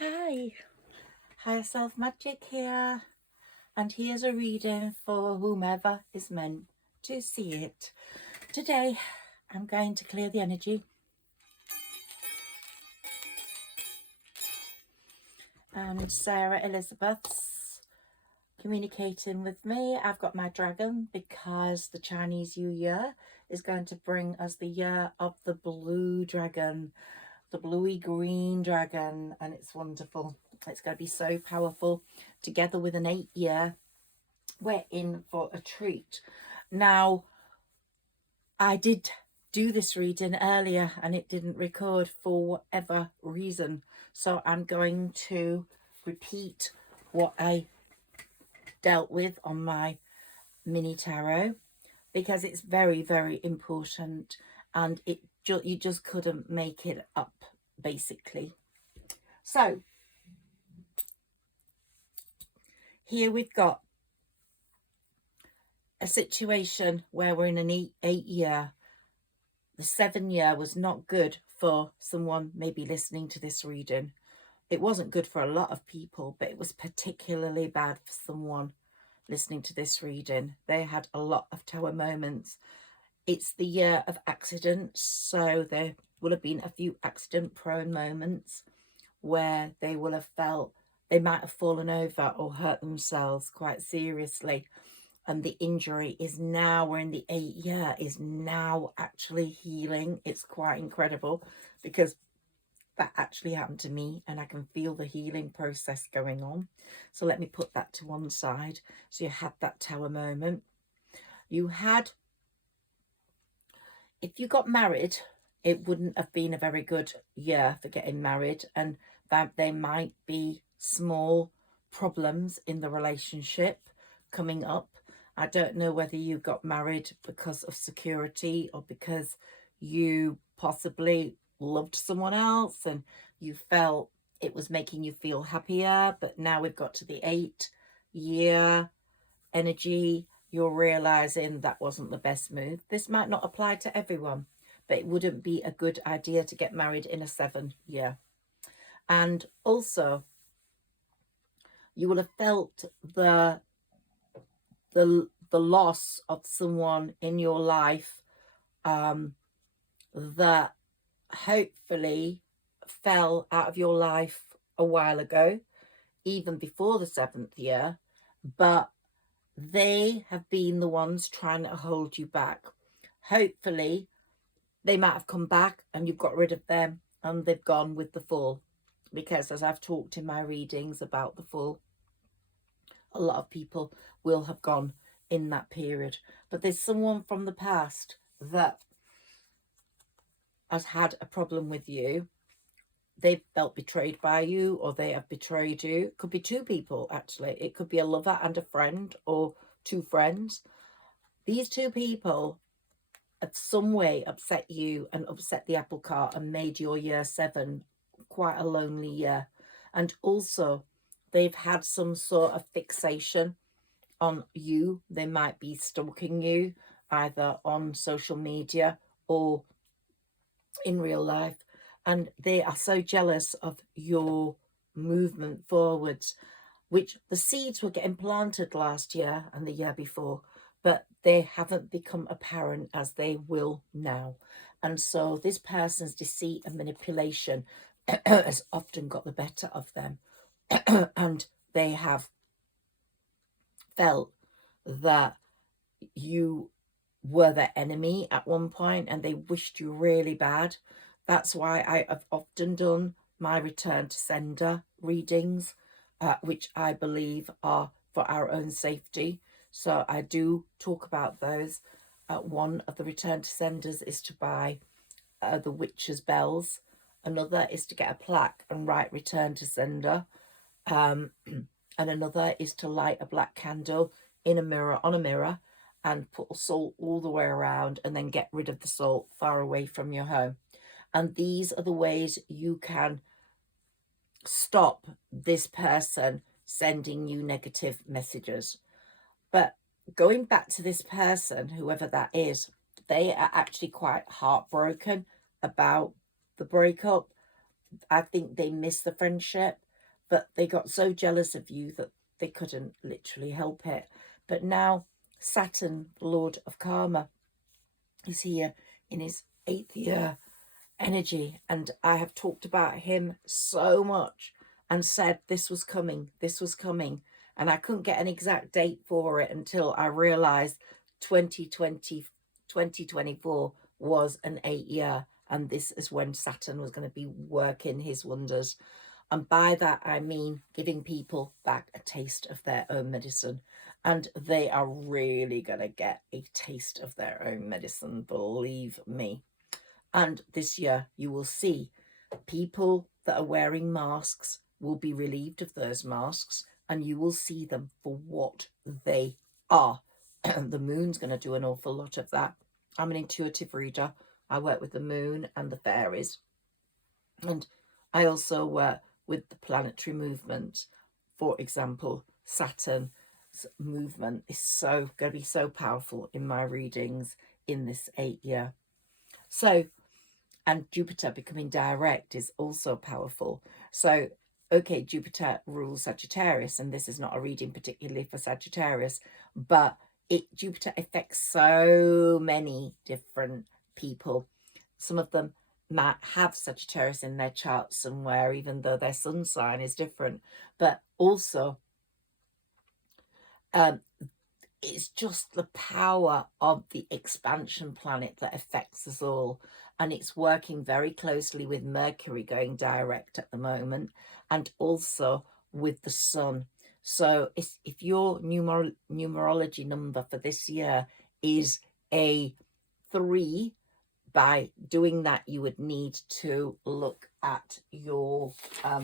Hi, Higherself Magic here, and here's a reading for whomever is meant to see it. Today, I'm going to clear the energy. And Sarah Elizabeth's communicating with me. I've got my dragon because the Chinese New Year is going to bring us the year of the blue dragon, the bluey green dragon, and it's wonderful. It's going to be so powerful. Together with an 8-year, we're in for a treat. Now, I did do this reading earlier and it didn't record for whatever reason, so I'm going to repeat what I dealt with on my mini tarot because it's very, very important, and you just couldn't make it up, basically. So here we've got a situation where we're in an 8-year. The 7-year was not good for someone maybe listening to this reading. It wasn't good for a lot of people, but it was particularly bad for someone listening to this reading. They had a lot of tower moments. It's the year of accidents, so there will have been a few accident-prone moments where they will have felt they might have fallen over or hurt themselves quite seriously. And the injury is now, we're in the 8-year, is now actually healing. It's quite incredible because that actually happened to me and I can feel the healing process going on. So let me put that to one side. So you had that tower moment. You had, if you got married, it wouldn't have been a very good year for getting married, and that there might be small problems in the relationship coming up. I don't know whether you got married because of security or because you possibly loved someone else and you felt it was making you feel happier. But now we've got to the 8-year energy. You're realizing that wasn't the best move. This might not apply to everyone, but it wouldn't be a good idea to get married in a 7-year. And also, you will have felt the loss of someone in your life that hopefully fell out of your life a while ago, even before the 7th year, but they have been the ones trying to hold you back. Hopefully they might have come back and you've got rid of them and they've gone with the fall, because as I've talked in my readings about the fall, a lot of people will have gone in that period. But there's someone from the past that has had a problem with you. They've felt betrayed by you, or they have betrayed you. It could be two people, actually. It could be a lover and a friend, or two friends. These two people have some way upset you and upset the apple cart and made your year 7 quite a lonely year. And also, they've had some sort of fixation on you. They might be stalking you either on social media or in real life, and they are so jealous of your movement forwards, which the seeds were getting planted last year and the year before, but they haven't become apparent as they will now. And so this person's deceit and manipulation has often got the better of them. And they have felt that you were their enemy at one point and they wished you really bad. That's why I have often done my return to sender readings, which I believe are for our own safety. So I do talk about those. One of the return to senders is to buy the witch's bells. Another is to get a plaque and write return to sender. And another is to light a black candle in a mirror, on a mirror, and put salt all the way around and then get rid of the salt far away from your home. And these are the ways you can stop this person sending you negative messages. But going back to this person, whoever that is, they are actually quite heartbroken about the breakup. I think they miss the friendship. but they got so jealous of you that they couldn't literally help it. But now Saturn, the Lord of Karma, is here in his 8th year energy, and I have talked about him so much and said this was coming, and I couldn't get an exact date for it until I realized 2024 was an 8-year, and this is when Saturn was going to be working his wonders. And by that I mean giving people back a taste of their own medicine, and they are really going to get a taste of their own medicine, believe me. And this year you will see people that are wearing masks will be relieved of those masks, and you will see them for what they are. The moon's going to do an awful lot of that. I'm an intuitive reader. I work with the moon and the fairies. And I also work with the planetary movement. For example, Saturn's movement is so going to be so powerful in my readings in this 8-year. So, and Jupiter becoming direct is also powerful. So, okay, Jupiter rules Sagittarius, and this is not a reading particularly for Sagittarius, but Jupiter affects so many different people. Some of them might have Sagittarius in their chart somewhere, even though their sun sign is different. But also, it's just the power of the expansion planet that affects us all. And it's working very closely with Mercury going direct at the moment, and also with the sun. So if your numerology number for this year is a 3, by doing that you would need to look at your, for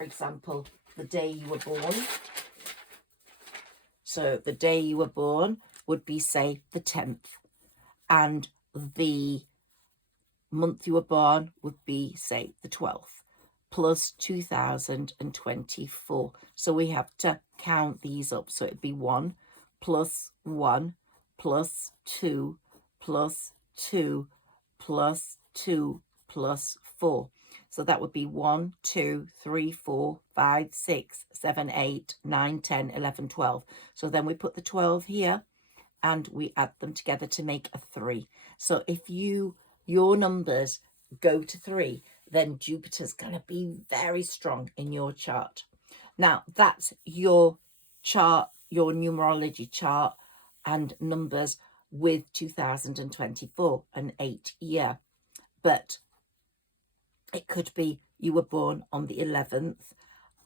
example, the day you were born. So the day you were born would be, say, the 10th. And the month you were born would be, say, the 12th. Plus 2024. So we have to count these up. So it'd be 1 plus 1 plus 2 plus 2 plus 2 plus 4. So that would be 1, 2, 3, 4, 5, 6, 7, 8, 9, 10, 11, 12. So then we put the 12 here and we add them together to make a 3. So if your numbers go to 3, then Jupiter's going to be very strong in your chart. Now, that's your chart, your numerology chart and numbers with 2024, an 8-year. But it could be you were born on the 11th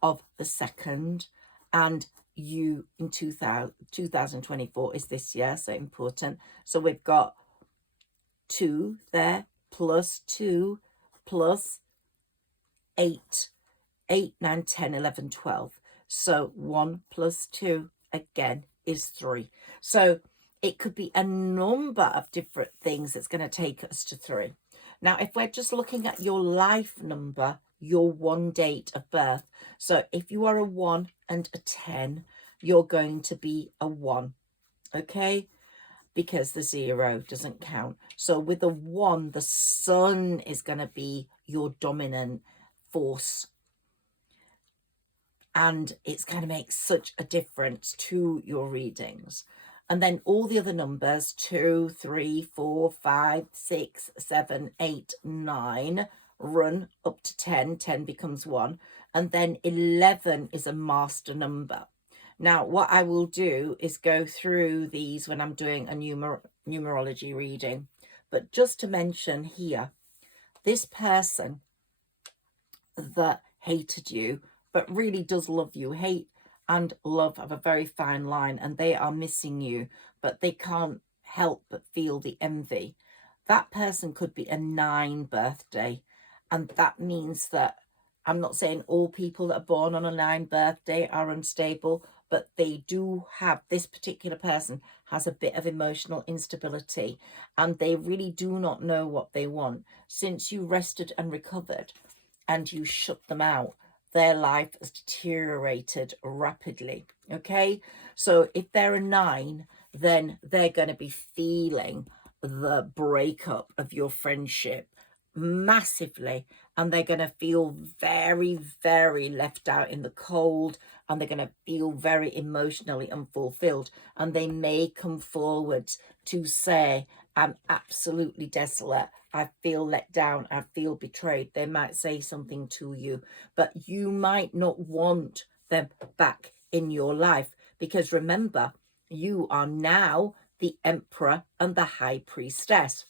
of the 2nd, and you in 2024 is this year, so important. So we've got 2 there, plus 2, plus 8, 9, 10, 11, 12. So 1 plus 2 again is 3. So it could be a number of different things that's going to take us to 3. Now, if we're just looking at your life number, your 1 date of birth. So if you are a 1 and a 10, you're going to be a 1, okay? Because the 0 doesn't count. So with a 1, the sun is going to be your dominant force. And it's going to make such a difference to your readings. And then all the other numbers, 2, 3, 4, 5, 6, 7, 8, 9, run up to 10. 10 becomes 1. And then 11 is a master number. Now, what I will do is go through these when I'm doing a numerology reading. But just to mention here, this person that hated you, but really does love you. Hate and love have a very fine line, and they are missing you, but they can't help but feel the envy. That person could be a 9 birthday, and that means that I'm not saying all people that are born on a 9 birthday are unstable, but they do have, this particular person has a bit of emotional instability, and they really do not know what they want. Since you rested and recovered and you shut them out, their life has deteriorated rapidly, okay? So if they're a 9, then they're going to be feeling the breakup of your friendship massively, and they're going to feel very, very left out in the cold, and they're going to feel very emotionally unfulfilled, and they may come forward to say, I'm absolutely desolate, I feel let down, I feel betrayed. They might say something to you, but you might not want them back in your life, because remember, you are now the Emperor and the High Priestess.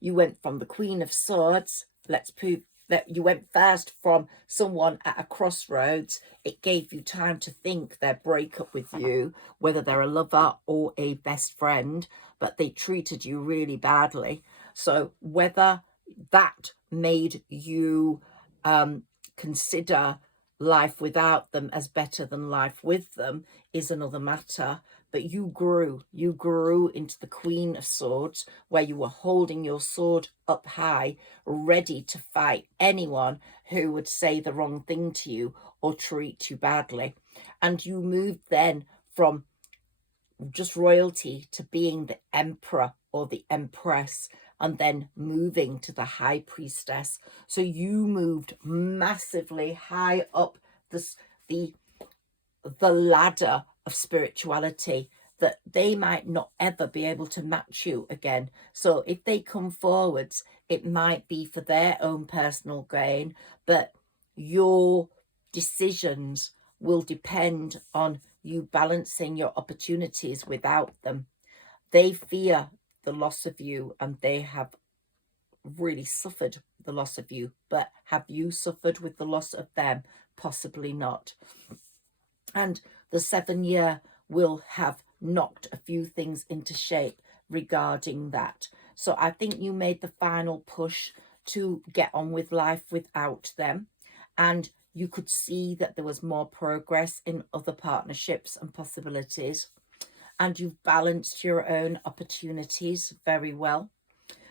You went from the Queen of Swords. Let's prove that you went first from someone at a crossroads. It gave you time to think their breakup with you, whether they're a lover or a best friend, but they treated you really badly. So whether that made you consider life without them as better than life with them is another matter. But you grew into the Queen of Swords, where you were holding your sword up high, ready to fight anyone who would say the wrong thing to you or treat you badly. And you moved then from just royalty to being the Emperor or the Empress, and then moving to the High Priestess. So you moved massively high up the ladder of spirituality, that they might not ever be able to match you again. So if they come forwards, it might be for their own personal gain, but your decisions will depend on you balancing your opportunities without them. They fear the loss of you, and they have really suffered the loss of you, but have you suffered with the loss of them? Possibly not. And the 7 year will have knocked a few things into shape regarding that. So I think you made the final push to get on with life without them. And you could see that there was more progress in other partnerships and possibilities. And you've balanced your own opportunities very well.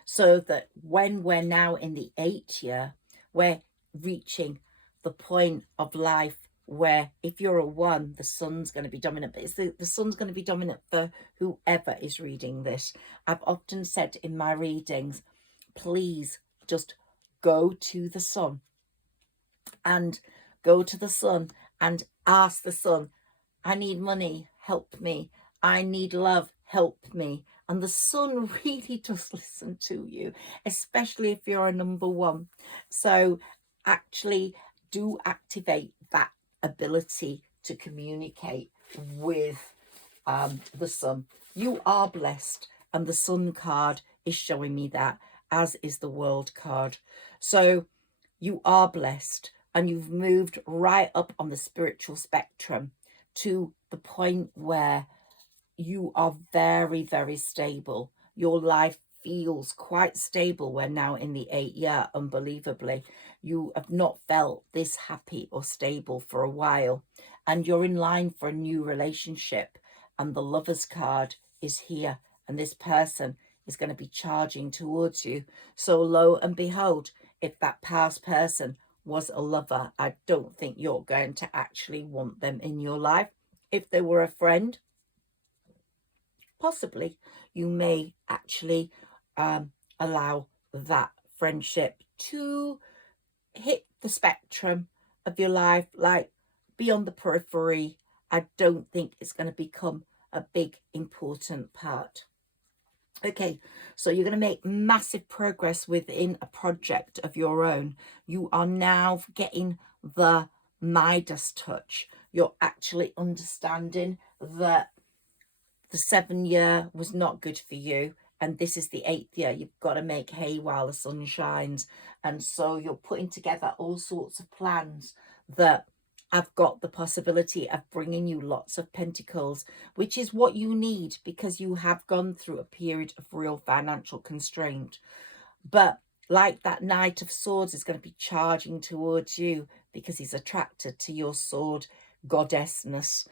So that when we're now in the 8th year, we're reaching the point of life where if you're a 1, the sun's going to be dominant, but it's the sun's going to be dominant for whoever is reading this. I've often said in my readings, please just go to the sun and ask the sun, I need money, help me. I need love, help me. And the sun really does listen to you, especially if you're a number 1. So actually do activate that ability to communicate with the sun. You are blessed, and the sun card is showing me that, as is the world card. So you are blessed, and you've moved right up on the spiritual spectrum to the point where you are very, very stable. Your life feels quite stable. We're now in the 8th year, unbelievably. You have not felt this happy or stable for a while, and you're in line for a new relationship, and the Lover's card is here, and this person is going to be charging towards you. So lo and behold, if that past person was a lover, I don't think you're going to actually want them in your life. If they were a friend, possibly you may actually allow that friendship to hit the spectrum of your life, like be on the periphery. I don't think it's going to become a big important part. Okay, so you're going to make massive progress within a project of your own. You are now getting the Midas touch. You're actually understanding that the 7 year was not good for you, and this is the 8th year. You've got to make hay while the sun shines. And so you're putting together all sorts of plans that have got the possibility of bringing you lots of pentacles, which is what you need, because you have gone through a period of real financial constraint. But like that Knight of Swords is going to be charging towards you because he's attracted to your sword goddessness.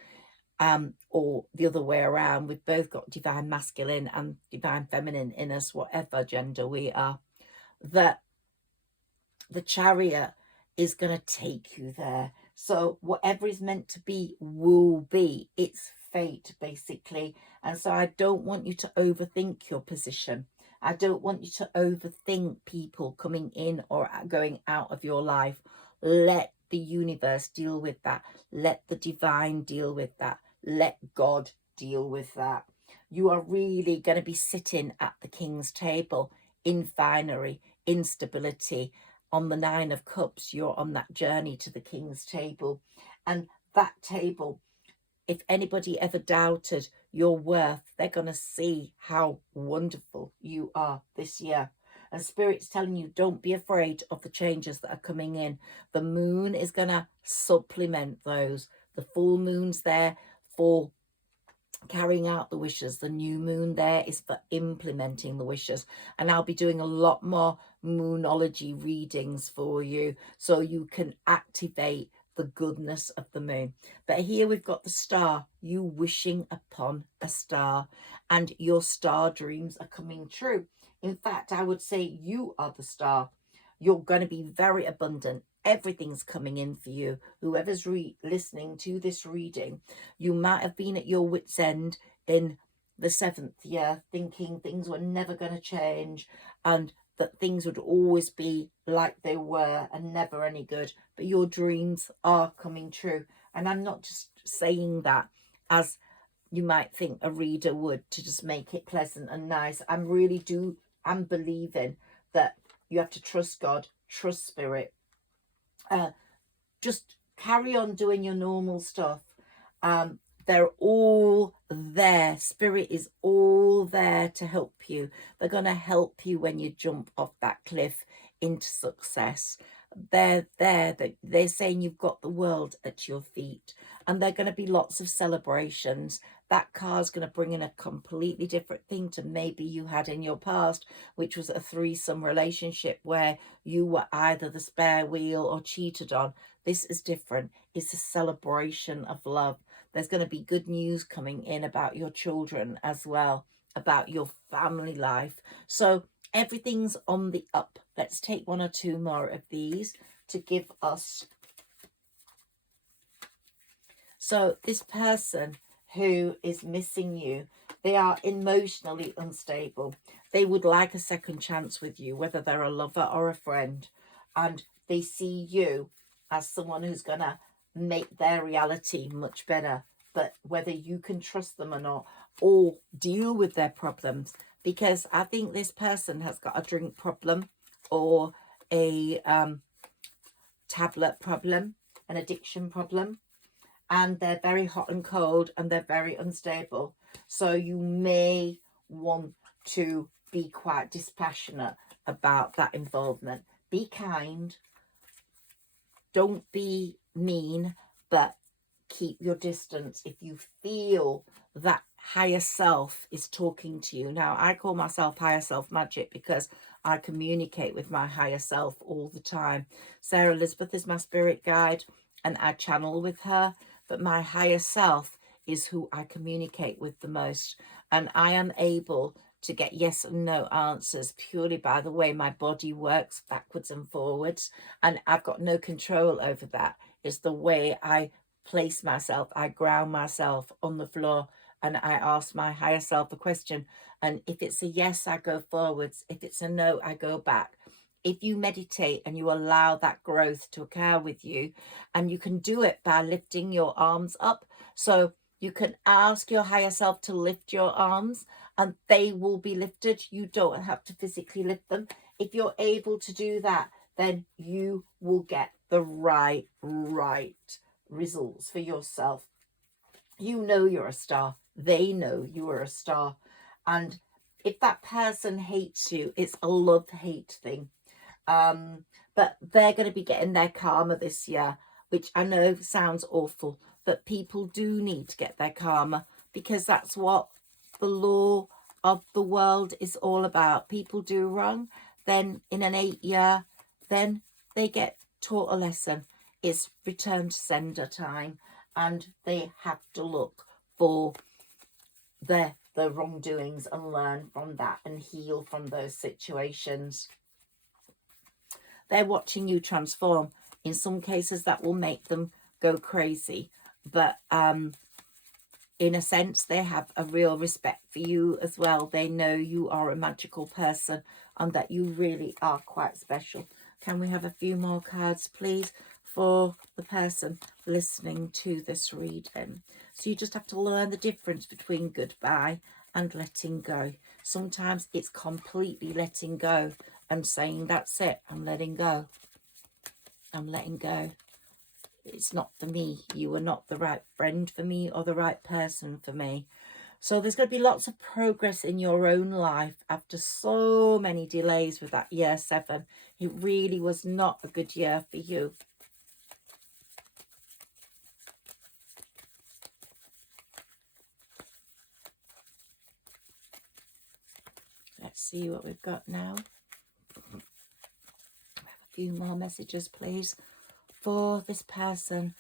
Or the other way around. We've both got divine masculine and divine feminine in us, whatever gender we are. That the Chariot is going to take you there. So whatever is meant to be will be. It's fate, basically. And so I don't want you to overthink your position. I don't want you to overthink people coming in or going out of your life. Let the universe deal with that. Let the divine deal with that. Let God deal with that. You are really going to be sitting at the King's table in finery, in stability. On the 9 of Cups, you're on that journey to the King's table. And that table, if anybody ever doubted your worth, they're going to see how wonderful you are this year. And Spirit's telling you, don't be afraid of the changes that are coming in. The moon is going to supplement those. The full moon's there for carrying out the wishes. The new moon there is for implementing the wishes. And I'll be doing a lot more moonology readings for you so you can activate the goodness of the moon. But here we've got the star, you wishing upon a star, and your star dreams are coming true. In fact, I would say you are the star. You're going to be very abundant. Everything's coming in for you. Whoever's listening to this reading, you might have been at your wit's end in the 7th year, thinking things were never going to change and that things would always be like they were and never any good. But your dreams are coming true. And I'm not just saying that as you might think a reader would, to just make it pleasant and nice. I'm believing that you have to trust God, trust Spirit. Just carry on doing your normal stuff. They're all there. Spirit is all there to help you. They're going to help you when you jump off that cliff into success. They're there. They're saying you've got the world at your feet. And there are going to be lots of celebrations. That car's going to bring in a completely different thing to maybe you had in your past, which was a threesome relationship where you were either the spare wheel or cheated on. This is different. It's a celebration of love. There's going to be good news coming in about your children as well, about your family life. So everything's on the up. Let's take 1 or 2 more of these to give us. So this person who is missing you, they are emotionally unstable. They would like a second chance with you, whether they're a lover or a friend. And they see you as someone who's going to make their reality much better. But whether you can trust them or not, or deal with their problems, because I think this person has got a drink problem or a tablet problem, an addiction problem, and they're very hot and cold and they're very unstable. So you may want to be quite dispassionate about that involvement. Be kind. Don't be mean, but keep your distance if you feel that higher self is talking to you. Now, I call myself higher self magic because I communicate with my higher self all the time. Sarah Elizabeth is my spirit guide and I channel with her, but my higher self is who I communicate with the most. And I am able to get yes and no answers purely by the way my body works backwards and forwards. And I've got no control over that. It's the way I place myself. I ground myself on the floor and I ask my higher self a question. And if it's a yes, I go forwards. If it's a no, I go back. If you meditate and you allow that growth to occur with you, and you can do it by lifting your arms up. So you can ask your higher self to lift your arms and they will be lifted. You don't have to physically lift them. If you're able to do that, then you will get the right results for yourself. You know you're a star. They know you are a star. And if that person hates you, it's a love-hate thing. But they're going to be getting their karma this year, which I know sounds awful, but people do need to get their karma because that's what the law of the world is all about. People do wrong, then in an 8 year, then they get taught a lesson. It's return to sender time, and they have to look for the wrongdoings and learn from that and heal from those situations. They're watching you transform. In some cases, that will make them go crazy. But in a sense, they have a real respect for you as well. They know you are a magical person and that you really are quite special. Can we have a few more cards, please, for the person listening to this reading? So you just have to learn the difference between goodbye and letting go. Sometimes it's completely letting go and saying, that's it, I'm letting go. I'm letting go. It's not for me. You are not the right friend for me or the right person for me. So there's going to be lots of progress in your own life after so many delays with that year 7. It really was not a good year for you. Let's see what we've got now. Have a few more messages, please, for this person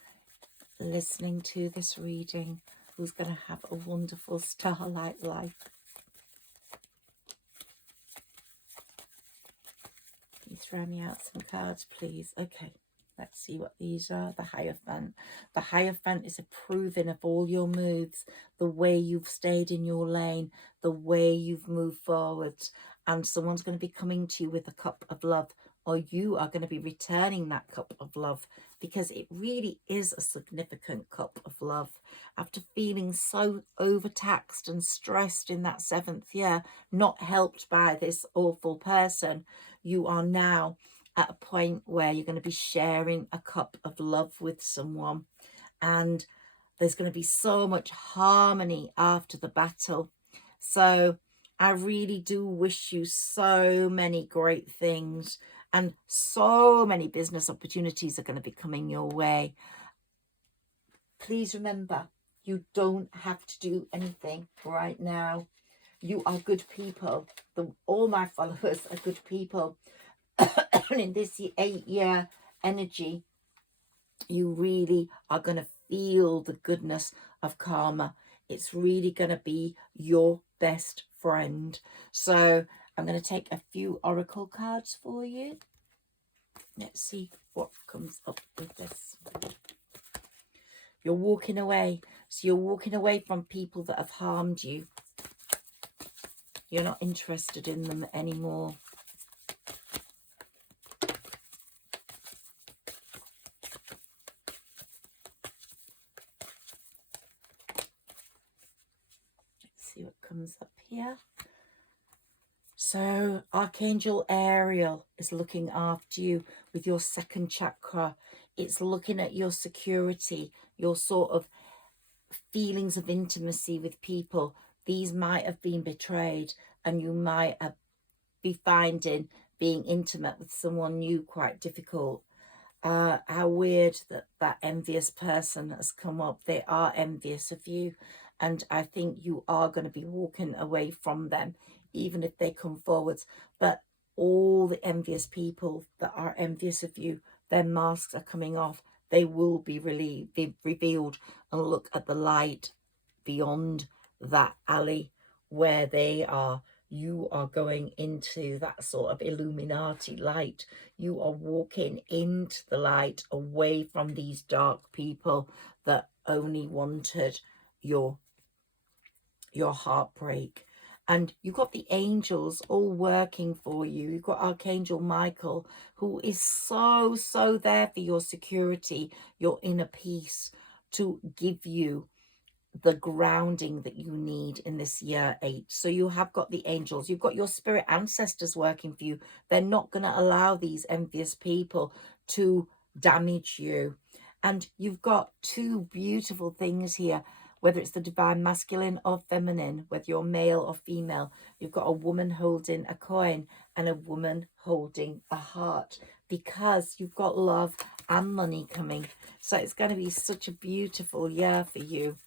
listening to this reading who's going to have a wonderful starlight life. Can you throw me out some cards, please? Okay, let's see what these are. The Hierophant. The Hierophant is a proving of all your moves, the way you've stayed in your lane, the way you've moved forwards, and someone's going to be coming to you with a cup of love, or you are going to be returning that cup of love, because it really is a significant cup of love. After feeling so overtaxed and stressed in that 7th year, not helped by this awful person, you are now at a point where you're going to be sharing a cup of love with someone, and there's going to be so much harmony after the battle. So I really do wish you so many great things, and so many business opportunities are going to be coming your way. Please remember, you don't have to do anything right now. You are good people. All my followers are good people. And in this 8-year energy, you really are going to feel the goodness of karma. It's really going to be your best friend. So I'm going to take a few oracle cards for you. Let's see what comes up with this. You're walking away. So you're walking away from people that have harmed you. You're not interested in them anymore. Let's see what comes up here. So Archangel Ariel is looking after you with your 2nd chakra. It's looking at your security, your sort of feelings of intimacy with people. These might have been betrayed, and you might be finding being intimate with someone new quite difficult. How weird that that envious person has come up. They are envious of you, and I think you are going to be walking away from them, even if they come forwards. But all the envious people that are envious of you, their masks are coming off. They will be revealed, and look at the light beyond that alley where they are. You are going into that sort of Illuminati light. You are walking into the light, away from these dark people that only wanted your heartbreak. And you've got the angels all working for you. You've got Archangel Michael, who is so there for your security, your inner peace, to give you the grounding that you need in this year 8. So you have got the angels, you've got your spirit ancestors working for you. They're not going to allow these envious people to damage you. And you've got 2 beautiful things here, whether it's the divine masculine or feminine, whether you're male or female. You've got a woman holding a coin and a woman holding a heart, because you've got love and money coming. So it's going to be such a beautiful year for you.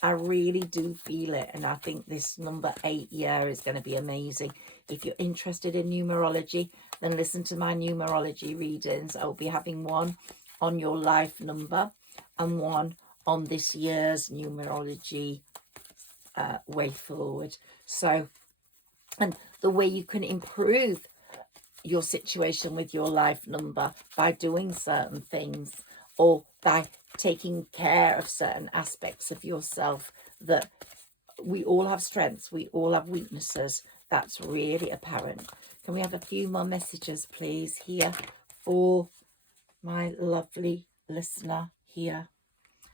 I really do feel it, and I think this number 8 year is going to be amazing. If you're interested in numerology, then listen to my numerology readings. I'll be having one on your life number and one on this year's numerology way forward. So, and the way you can improve your situation with your life number by doing certain things, or by taking care of certain aspects of yourself, that we all have strengths, we all have weaknesses. That's really apparent. Can we have a few more messages, please, here for my lovely listener here?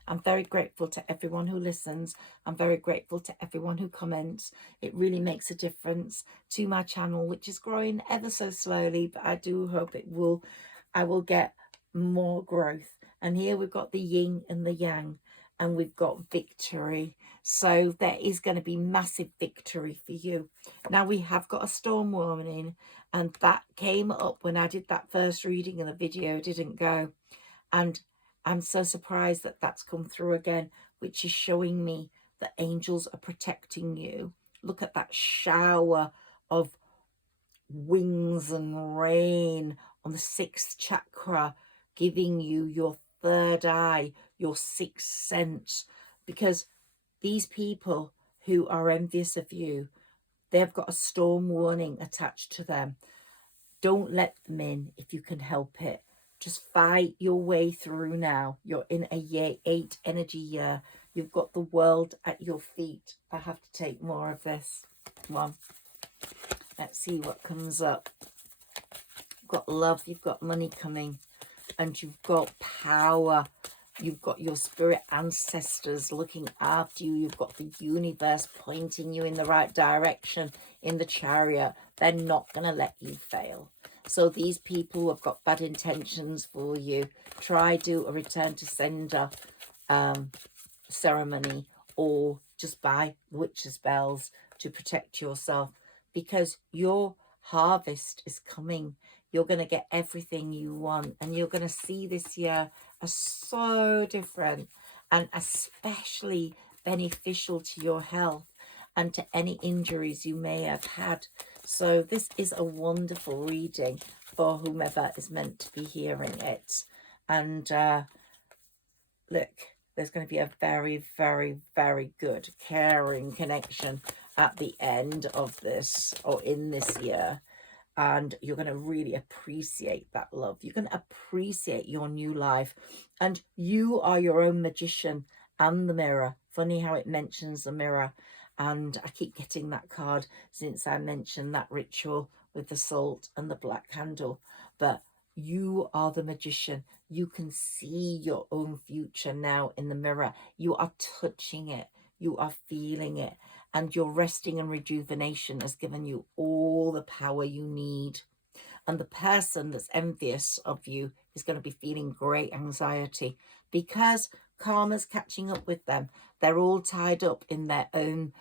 I'm very grateful to everyone who listens. I'm very grateful to everyone who comments. It really makes a difference to my channel, which is growing ever so slowly, but I do hope I will get more growth. And here we've got the yin and the yang, and we've got victory. So there is going to be massive victory for you. Now we have got a storm warning, and that came up when I did that first reading and the video didn't go. And I'm so surprised that that's come through again, which is showing me that angels are protecting you. Look at that shower of wings and rain on the 6th chakra, giving you your third eye, your sixth sense. Because these people who are envious of you, they've got a storm warning attached to them. Don't let them in if you can help it. Just fight your way through now. You're in a year 8 energy year. You've got the world at your feet. I have to take more of this. Come on. Let's see what comes up. You've got love. You've got money coming. And you've got power. You've got your spirit ancestors looking after you. You've got the universe pointing you in the right direction in the chariot. They're not going to let you fail. So these people who have got bad intentions for you, try do a return to sender ceremony, or just buy witch's bells to protect yourself, because your harvest is coming. You're going to get everything you want, and you're going to see this year as so different and especially beneficial to your health and to any injuries you may have had. So this is a wonderful reading for whomever is meant to be hearing it. And look, there's going to be a very, very, very good caring connection at the end of this, or in this year. And you're going to really appreciate that love. You're going to appreciate your new life. And you are your own magician and the mirror. Funny how it mentions the mirror. And I keep getting that card since I mentioned that ritual with the salt and the black candle. But you are the magician. You can see your own future now in the mirror. You are touching it. You are feeling it. And your resting and rejuvenation has given you all the power you need. And the person that's envious of you is going to be feeling great anxiety, because karma's catching up with them. They're all tied up in their own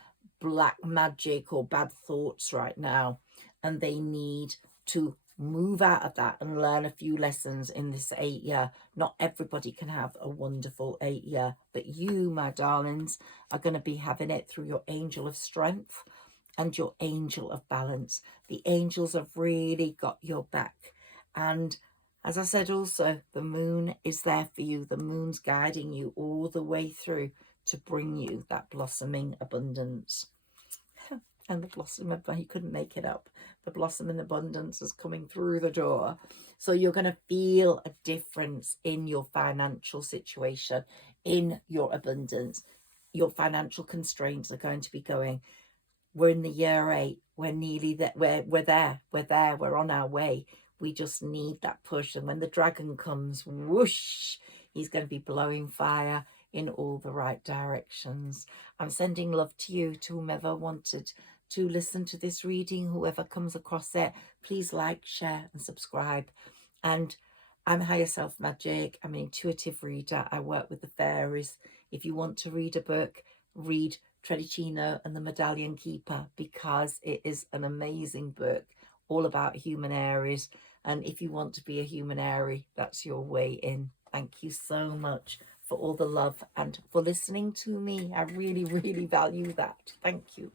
black magic or bad thoughts right now. And they need to move out of that and learn a few lessons in this 8 year. Not everybody can have a wonderful 8 year, but you, my darlings, are going to be having it through your angel of strength and your angel of balance. The angels have really got your back. And as I said also, the moon is there for you. The moon's guiding you all the way through to bring you that blossoming abundance. And the blossom of, he couldn't make it up. The blossom in abundance is coming through the door. So you're going to feel a difference in your financial situation, in your abundance. Your financial constraints are going to be going. We're in the year 8. We're nearly there. We're there. We're on our way. We just need that push. And when the dragon comes, whoosh, he's going to be blowing fire in all the right directions. I'm sending love to you, to whomever wanted to listen to this reading, whoever comes across it. Please like, share and subscribe. And I'm Higherself Magic. I'm an intuitive reader. I work with the fairies. If you want to read a book, read Tredicino and the Medallion Keeper, because it is an amazing book all about Humanairies. And if you want to be a Humanairy, that's your way in. Thank you so much for all the love and for listening to me. I really, really value that. Thank you.